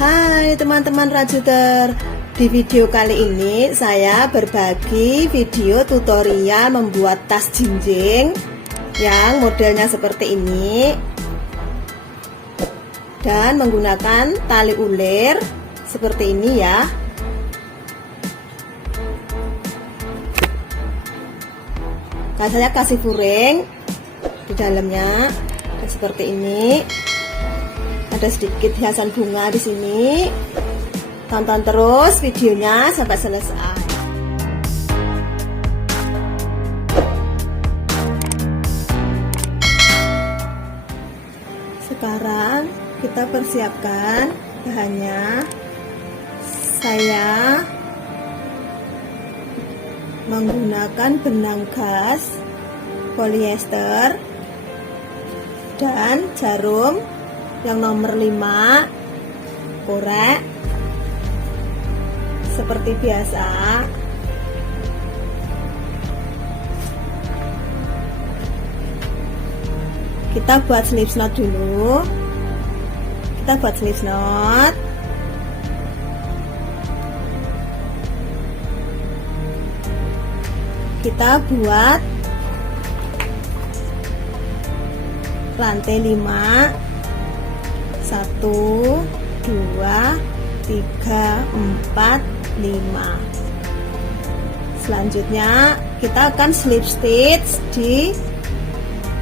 Hai teman-teman Rajuter, di video kali ini saya berbagi video tutorial membuat tas jinjing yang modelnya seperti ini dan menggunakan tali ulir seperti ini ya. Nah, saya kasih furing di dalamnya seperti ini. Ada sedikit hiasan bunga di sini. Tonton terus videonya sampai selesai. Sekarang kita persiapkan bahannya. Saya menggunakan benang gas polyester dan jarum yang nomor 5, korek seperti biasa. Kita buat slip knot dulu. Kita buat slip knot. Kita buat rantai 5. 1, 2, 3, 4, 5. Selanjutnya kita akan slip stitch di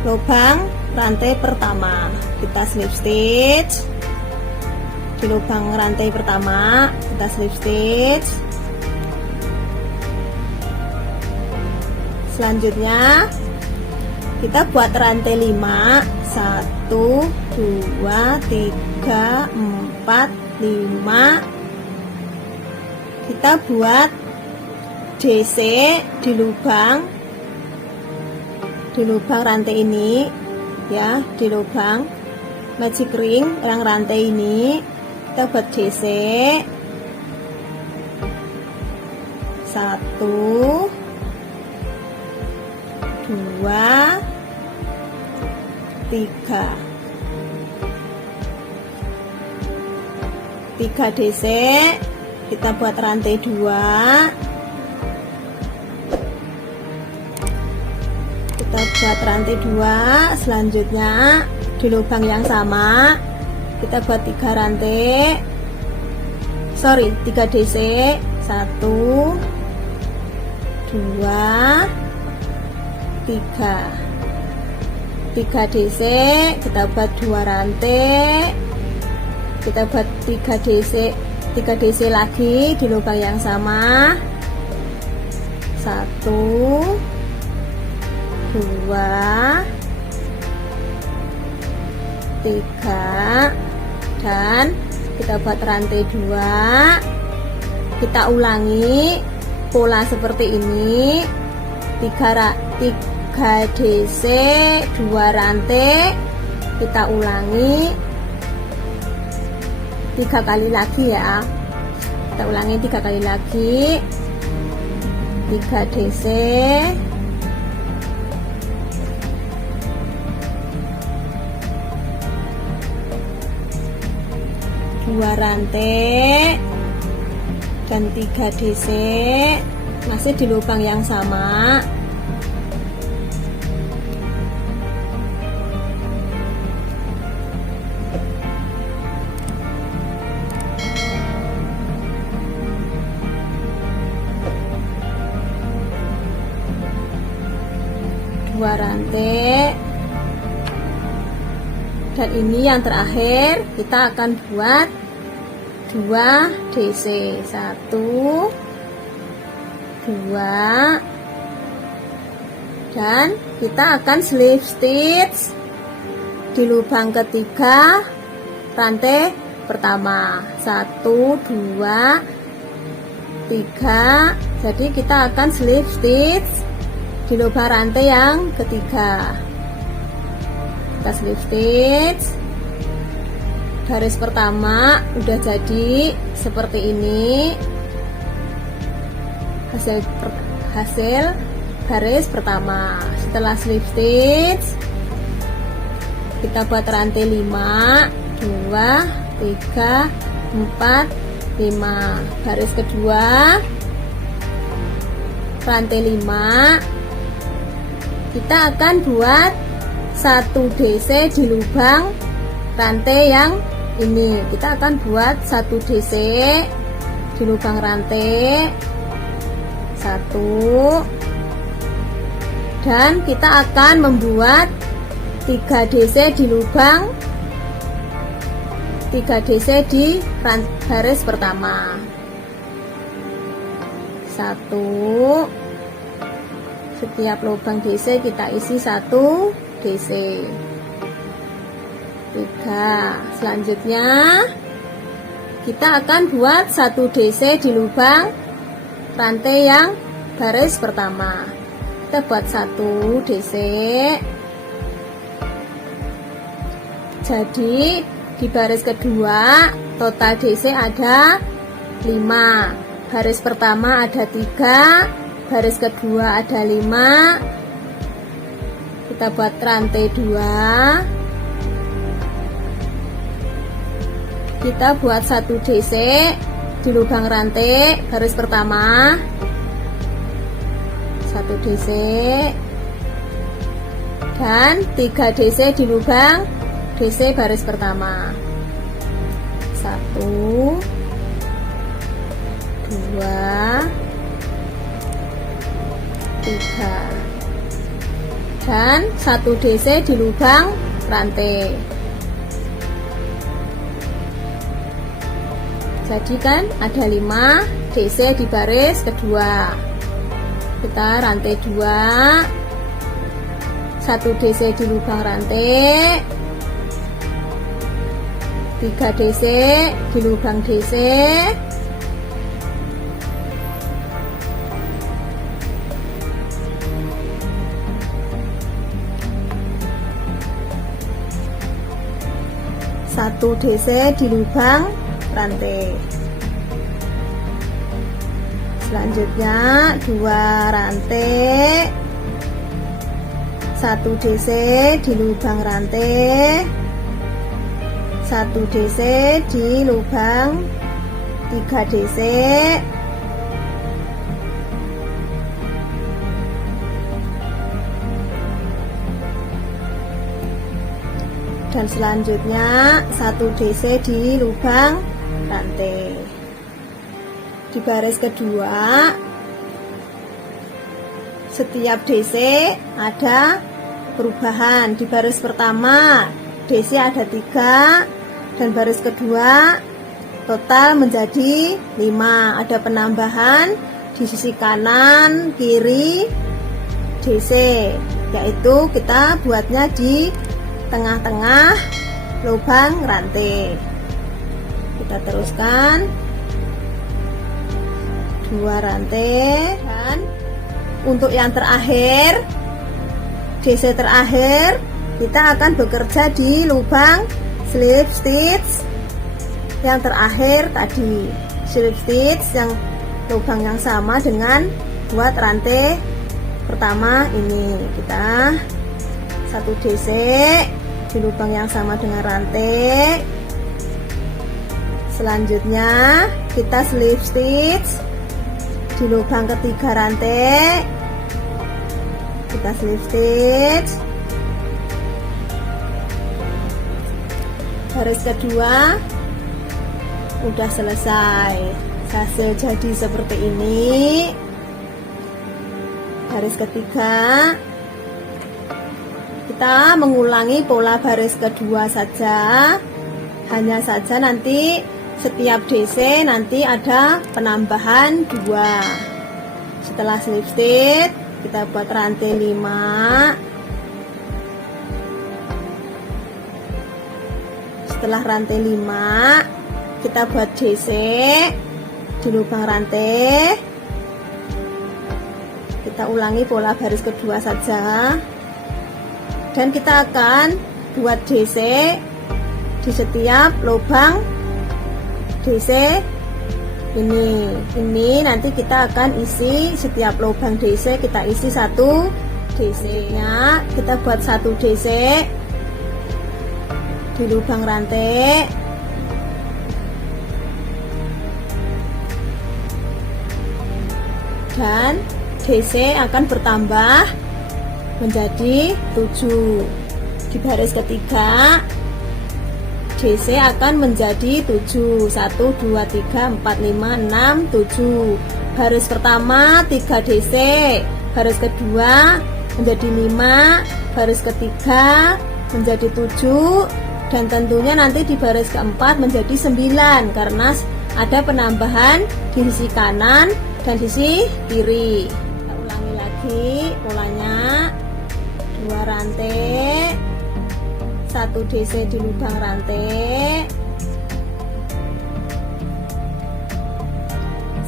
lubang rantai pertama. Kita slip stitch di lubang rantai pertama. Kita slip stitch. Selanjutnya kita buat rantai 5. 1, 2, 3, 4, 5. Kita buat DC di lubang rantai ini ya, di lubang magic ring yang rantai ini kita buat DC. 1, 2, 3 DC. Kita buat rantai 2. Kita buat rantai 2. Selanjutnya di lubang yang sama kita buat 3 rantai. 3 DC. 1, 2, 3. 3 DC, kita buat 2 rantai. Kita buat 3 DC lagi di lubang yang sama. 1, 2, 3, dan kita buat rantai 2. Kita ulangi pola seperti ini. 3 DC, 2 rantai. Kita ulangi 3 kali lagi ya. Kita ulangi 3 kali lagi. 3 DC, 2 rantai dan 3 DC, masih di lubang yang sama. Dua rantai, dan ini yang terakhir kita akan buat 2 DC. 1, 2, dan kita akan slip stitch di lubang ketiga rantai pertama. 1, 2, 3. Jadi kita akan slip stitch di lubang rantai yang ketiga. Kita slip stitch. Garis pertama udah jadi seperti ini. Hasil garis pertama. Setelah slip stitch, kita buat rantai 5, 2, 3, 4, 5. Baris kedua rantai 5, kita akan buat 1 DC di lubang rantai yang ini. Kita akan buat 1 DC di lubang rantai 1, dan kita akan membuat 3 DC di lubang 3 DC di baris pertama. 1, setiap lubang DC kita isi 1 DC. 3. Selanjutnya kita akan buat 1 DC di lubang rantai yang baris pertama. Kita buat 1 DC. Jadi di baris kedua total DC ada 5. Baris pertama ada 3, baris kedua ada 5. Kita buat rantai 2. Kita buat 1 DC di lubang rantai baris pertama. 1 DC dan 3 DC di lubang DC baris pertama. 1, 2, 3, dan 1 DC di lubang rantai. Jadi kan ada 5 DC di baris kedua. Kita rantai 2, 1 DC di lubang rantai, 3 DC di lubang DC, 1 DC di lubang rantai. Selanjutnya 2 rantai, 1 DC di lubang rantai, 1 DC di lubang 3 DC, dan selanjutnya 1 DC di lubang rantai. Di baris kedua setiap DC ada perubahan. Di baris pertama DC ada 3, dan baris kedua total menjadi 5. Ada penambahan di sisi kanan kiri DC, yaitu kita buatnya di tengah-tengah lubang rantai. Kita teruskan 2 rantai, dan untuk yang terakhir DC terakhir kita akan bekerja di lubang slip stitch yang terakhir tadi. Slip stitch yang lubang yang sama dengan buat rantai pertama ini. Kita 1 DC di lubang yang sama dengan rantai. Selanjutnya kita slip stitch di lubang ketiga rantai. Kita slip stitch. Baris kedua udah selesai. Hasil jadi seperti ini. Baris ketiga kita mengulangi pola baris kedua saja. Hanya saja nanti setiap DC nanti ada penambahan 2. Setelah slip stitch kita buat rantai 5. Setelah rantai 5 kita buat DC di lubang rantai. Kita ulangi pola baris kedua saja, dan kita akan buat DC di setiap lubang DC ini nanti kita akan isi setiap lubang DC, kita isi 1 DC nya. Kita buat 1 DC di lubang rantai, dan DC akan bertambah menjadi 7. Di baris ketiga DC akan menjadi 7. 1, 2, 3, 4, 5, 6, 7. Baris pertama 3 DC, baris kedua menjadi 5, baris ketiga menjadi 7, dan tentunya nanti di baris keempat menjadi 9 karena ada penambahan di sisi kanan dan sisi kiri. Kita ulangi lagi polanya. 2 rantai, 1 DC di lubang rantai,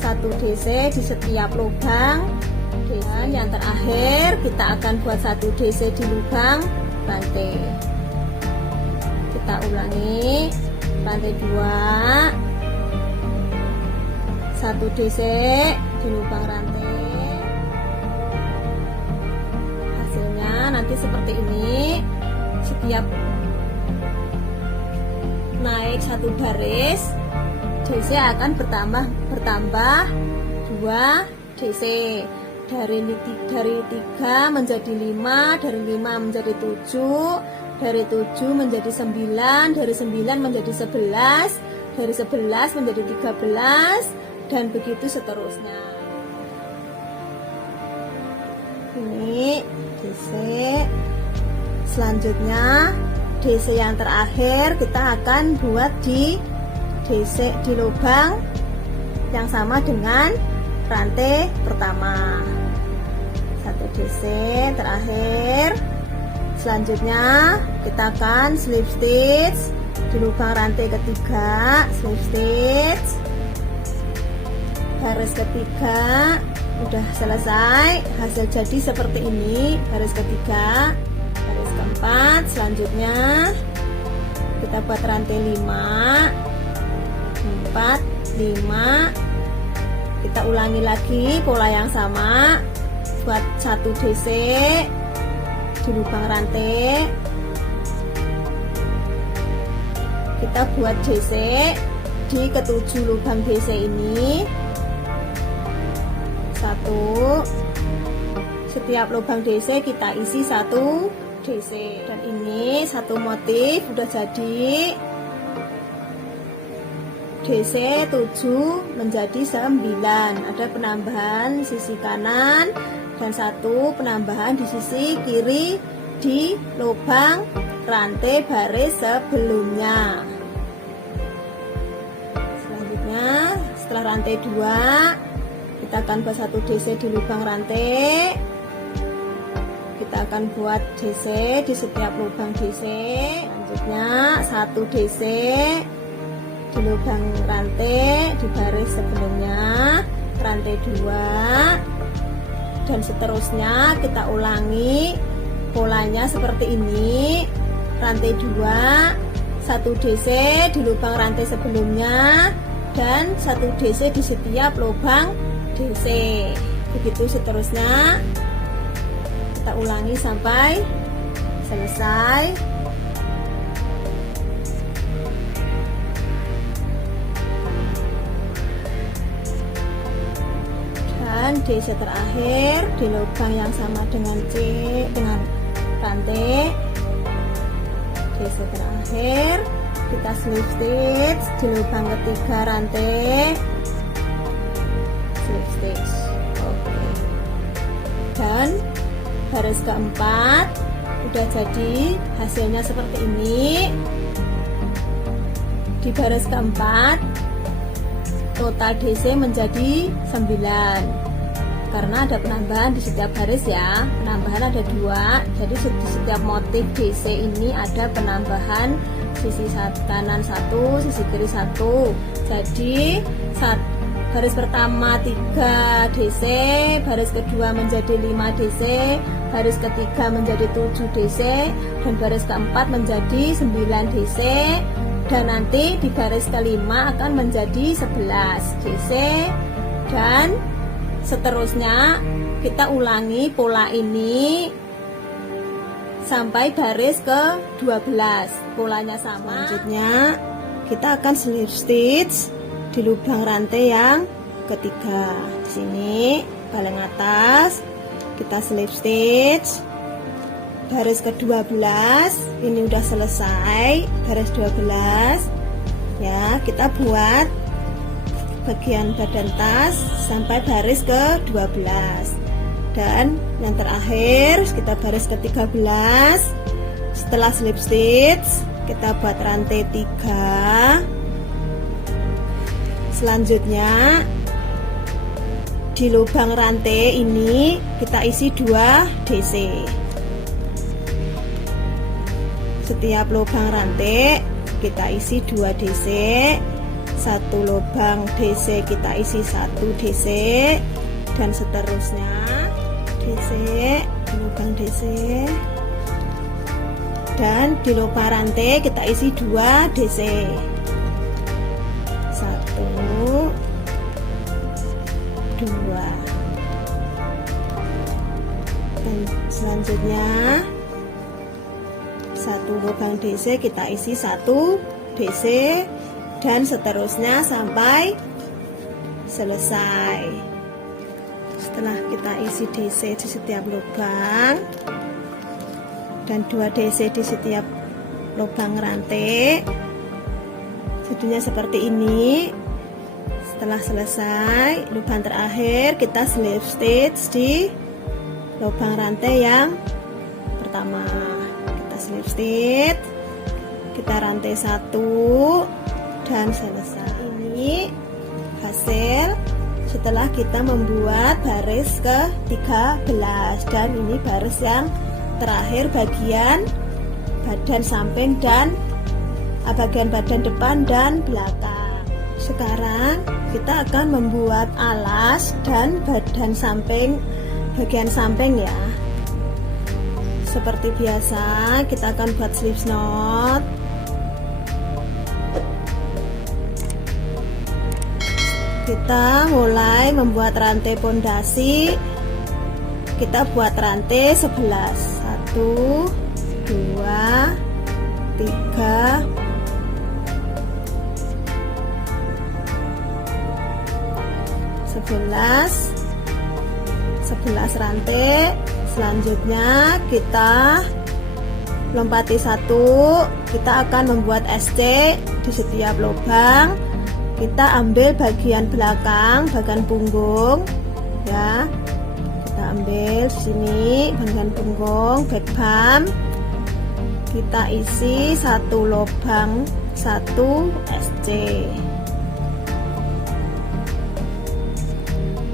1 DC di setiap lubang, dan yang terakhir kita akan buat 1 DC di lubang rantai. Kita ulangi, rantai 2, 1 DC di lubang rantai. Hasilnya nanti seperti ini. Setiap naik 1 baris, DC akan bertambah 2 DC. Dari 3 menjadi 5, dari 5 menjadi 7, dari 7 menjadi 9, dari 9 menjadi 11, dari 11 menjadi 13, dan begitu seterusnya. Ini DC. Selanjutnya DC yang terakhir kita akan buat di DC di lubang yang sama dengan rantai pertama. 1 DC terakhir. Selanjutnya kita akan slip stitch di lubang rantai ketiga, slip stitch. Baris ketiga udah selesai, hasil jadi seperti ini. Baris ketiga, baris keempat. Selanjutnya kita buat rantai 5, 4, 5. Kita ulangi lagi pola yang sama. Buat 1 DC di lubang rantai, kita buat DC di ketujuh lubang DC ini. 1, setiap lubang DC kita isi 1 DC, dan ini 1 motif udah jadi. DC 7 menjadi 9, ada penambahan sisi kanan dan 1 penambahan di sisi kiri di lubang rantai baris sebelumnya. Selanjutnya setelah rantai 2 kita akan buat 1 DC di lubang rantai. Kita akan buat DC di setiap lubang DC. Selanjutnya 1 DC di lubang rantai di baris sebelumnya, rantai 2, dan seterusnya kita ulangi polanya seperti ini. Rantai 2, 1 DC di lubang rantai sebelumnya, dan 1 DC di setiap lubang DC. Begitu seterusnya kita ulangi sampai selesai. Dan DC terakhir di lubang yang sama dengan rantai. DC terakhir kita slip stitch di lubang ketiga rantai, slip stitch. Oke. Dan baris keempat udah jadi, hasilnya seperti ini. Di baris keempat total DC menjadi 9 karena ada penambahan di setiap baris ya. Penambahan ada 2, jadi di setiap motif DC ini ada penambahan sisi kanan 1, sisi kiri 1. Jadi baris pertama 3 DC, baris kedua menjadi 5 DC, baris ketiga menjadi 7 DC, dan baris keempat menjadi 9 DC, dan nanti di baris kelima akan menjadi 11 DC, dan seterusnya kita ulangi pola ini sampai baris ke 12. Polanya sama. Selanjutnya kita akan slip stitch di lubang rantai yang ketiga. Di sini paling atas, kita slip stitch baris ke-12. Ini udah selesai baris 12 ya. Kita buat bagian badan tas sampai baris ke-12, dan yang terakhir kita baris ke-13. Setelah slip stitch kita buat rantai 3. Selanjutnya di lubang rantai ini kita isi 2 DC. Setiap lubang rantai kita isi 2 DC. Satu lubang DC kita isi 1 DC, dan seterusnya DC, lubang DC, dan di lubang rantai kita isi 2 DC. 1 2, dan selanjutnya satu lubang DC kita isi 1 DC, dan seterusnya sampai selesai. Setelah kita isi DC di setiap lubang dan 2 DC di setiap lubang rantai, jadinya seperti ini. Setelah selesai lubang terakhir, kita slip stitch di lubang rantai yang pertama. Kita slip stitch, kita rantai 1, dan selesai. Ini hasil setelah kita membuat baris ke-13, dan ini baris yang terakhir bagian badan samping dan bagian badan depan dan belakang. Sekarang kita akan membuat alas dan badan samping, bagian samping ya. Seperti biasa kita akan buat slip knot. Kita mulai membuat rantai pondasi. Kita buat rantai 11. 1 2 3 11 rantai. Selanjutnya kita lompati 1. Kita akan membuat SC di setiap lubang. Kita ambil bagian belakang, bagian punggung ya. Kita ambil sini bagian punggung, back bump. Kita isi 1 lubang 1 SC.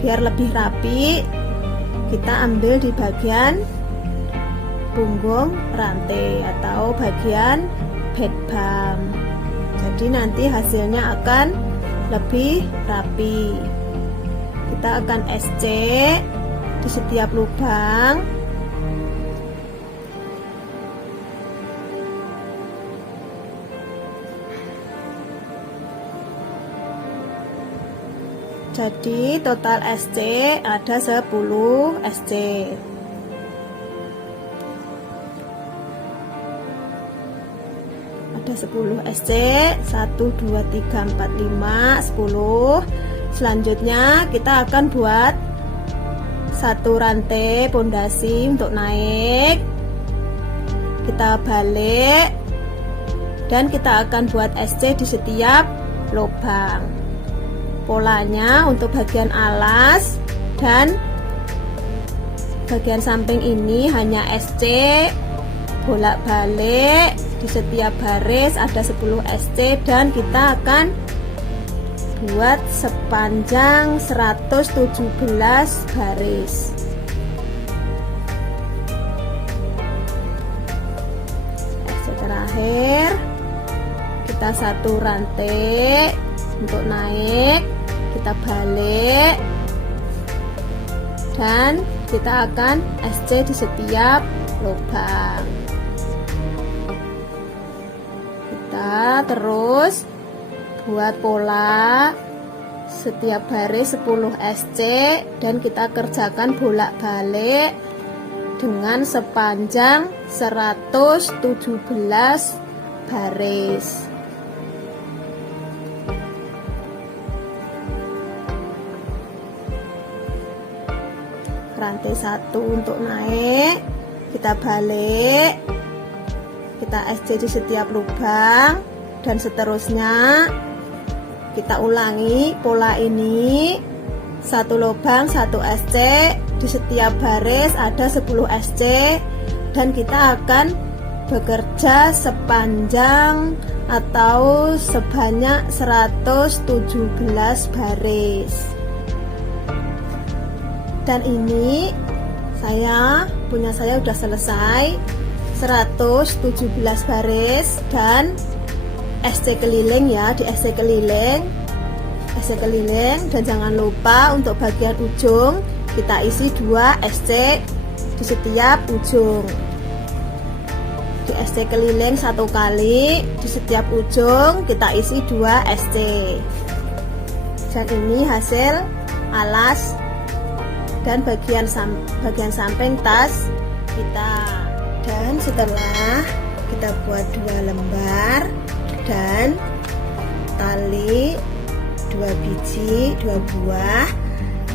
Biar lebih rapi, kita ambil di bagian punggung rantai atau bagian back bump. Jadi nanti hasilnya akan lebih rapi. Kita akan SC di setiap lubang. Jadi total SC ada 10 SC. Ada 10 SC. 1 2 3 4 5 10. Selanjutnya kita akan buat satu rantai pondasi untuk naik. Kita balik dan kita akan buat SC di setiap lubang. Polanya untuk bagian alas dan bagian samping ini hanya SC bolak-balik. Di setiap baris ada 10 SC, dan kita akan buat sepanjang 117 baris. SC terakhir kita satu rantai untuk naik. Kita balik dan kita akan SC di setiap lubang. Kita terus buat pola setiap baris 10 SC, dan kita kerjakan bolak-balik dengan sepanjang 117 baris. rantai 1 untuk naik, kita balik, kita SC di setiap lubang, dan seterusnya kita ulangi pola ini. 1 lubang 1 SC, di setiap baris ada 10 SC, dan kita akan bekerja sepanjang atau sebanyak 117 baris. Dan ini punya saya udah selesai 117 baris dan SC keliling ya, di SC keliling, dan jangan lupa untuk bagian ujung kita isi 2 SC di setiap ujung. Di SC keliling 1 kali, di setiap ujung kita isi 2 SC. Dan ini hasil alas dan bagian samping tas kita. Dan setelah kita buat 2 lembar dan tali 2 biji, 2 buah.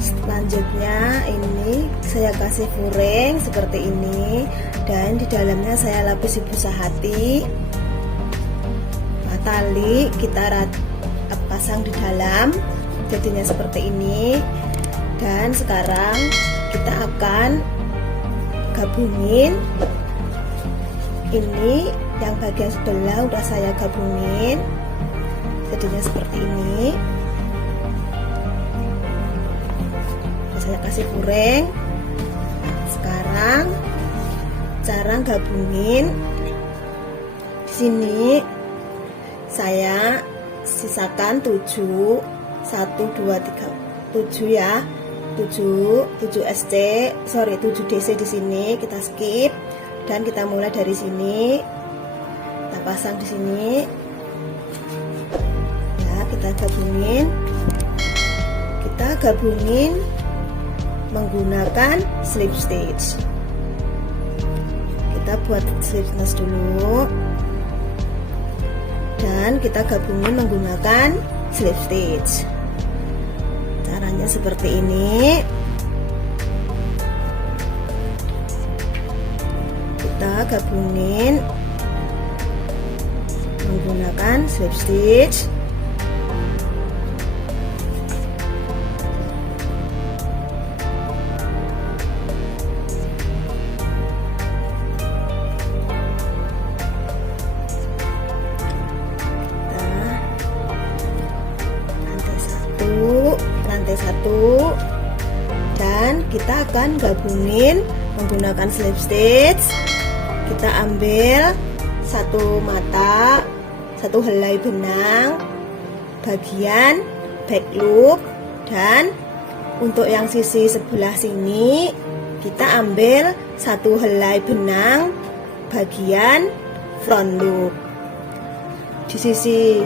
Selanjutnya ini saya kasih furing seperti ini, dan di dalamnya saya lapisi busa hati. Tali kita pasang di dalam, jadinya seperti ini. Dan sekarang kita akan gabungin. Ini yang bagian sebelah udah saya gabungin, jadinya seperti ini. Saya kasih furing. Sekarang cara gabungin. Di sini saya sisakan 7 1 2 3 7 ya. 7 SC, 7 DC di sini kita skip, dan kita mulai dari sini. Kita pasang di sini. Ya, kita gabungin menggunakan slip stitch. Kita buat slip stitch dulu, dan kita gabungin menggunakan slip stitch. Caranya seperti ini. Kita gabungin menggunakan slip stitch. Rantai 1, dan kita akan gabungin menggunakan slip stitch. Kita ambil 1 mata, 1 helai benang bagian back loop, dan untuk yang sisi sebelah sini kita ambil 1 helai benang bagian front loop. Di sisi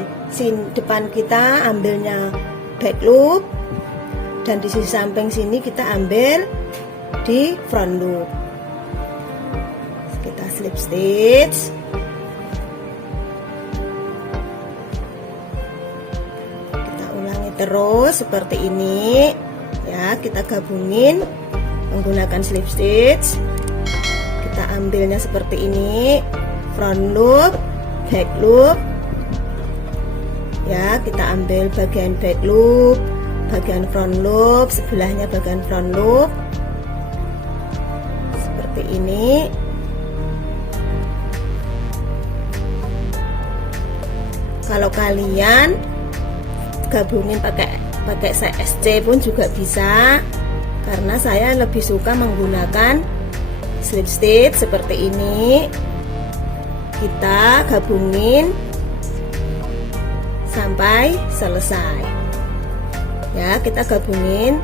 depan kita ambilnya back loop, dan di sisi samping sini kita ambil di front loop. Kita slip stitch. Kita ulangi terus seperti ini ya. Kita gabungin menggunakan slip stitch. Kita ambilnya seperti ini, front loop, back loop. Ya, kita ambil bagian back loop, bagian front loop, sebelahnya bagian front loop seperti ini. Kalau kalian gabungin pakai SC pun juga bisa, karena saya lebih suka menggunakan slip stitch seperti ini. Kita gabungin sampai selesai ya. Kita gabungin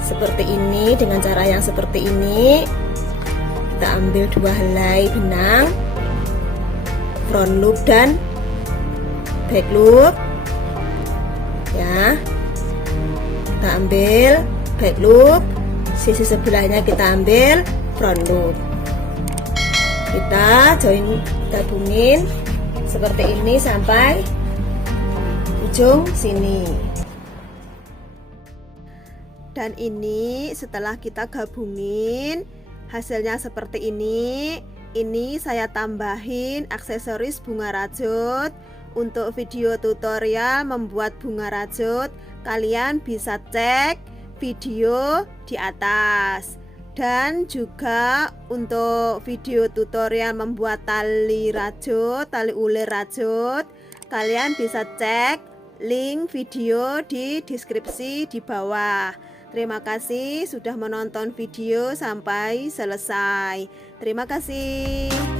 seperti ini dengan cara yang seperti ini. Kita ambil 2 helai benang front loop dan back loop ya. Kita ambil back loop, sisi sebelahnya kita ambil front loop. Kita gabungin seperti ini sampai ujung sini. Dan ini setelah kita gabungin hasilnya seperti ini. Ini saya tambahin aksesoris bunga rajut. Untuk video tutorial membuat bunga rajut, kalian bisa cek video di atas. Dan juga untuk video tutorial membuat tali rajut, tali ulir rajut, kalian bisa cek link video di deskripsi di bawah. Terima kasih sudah menonton video sampai selesai. Terima kasih.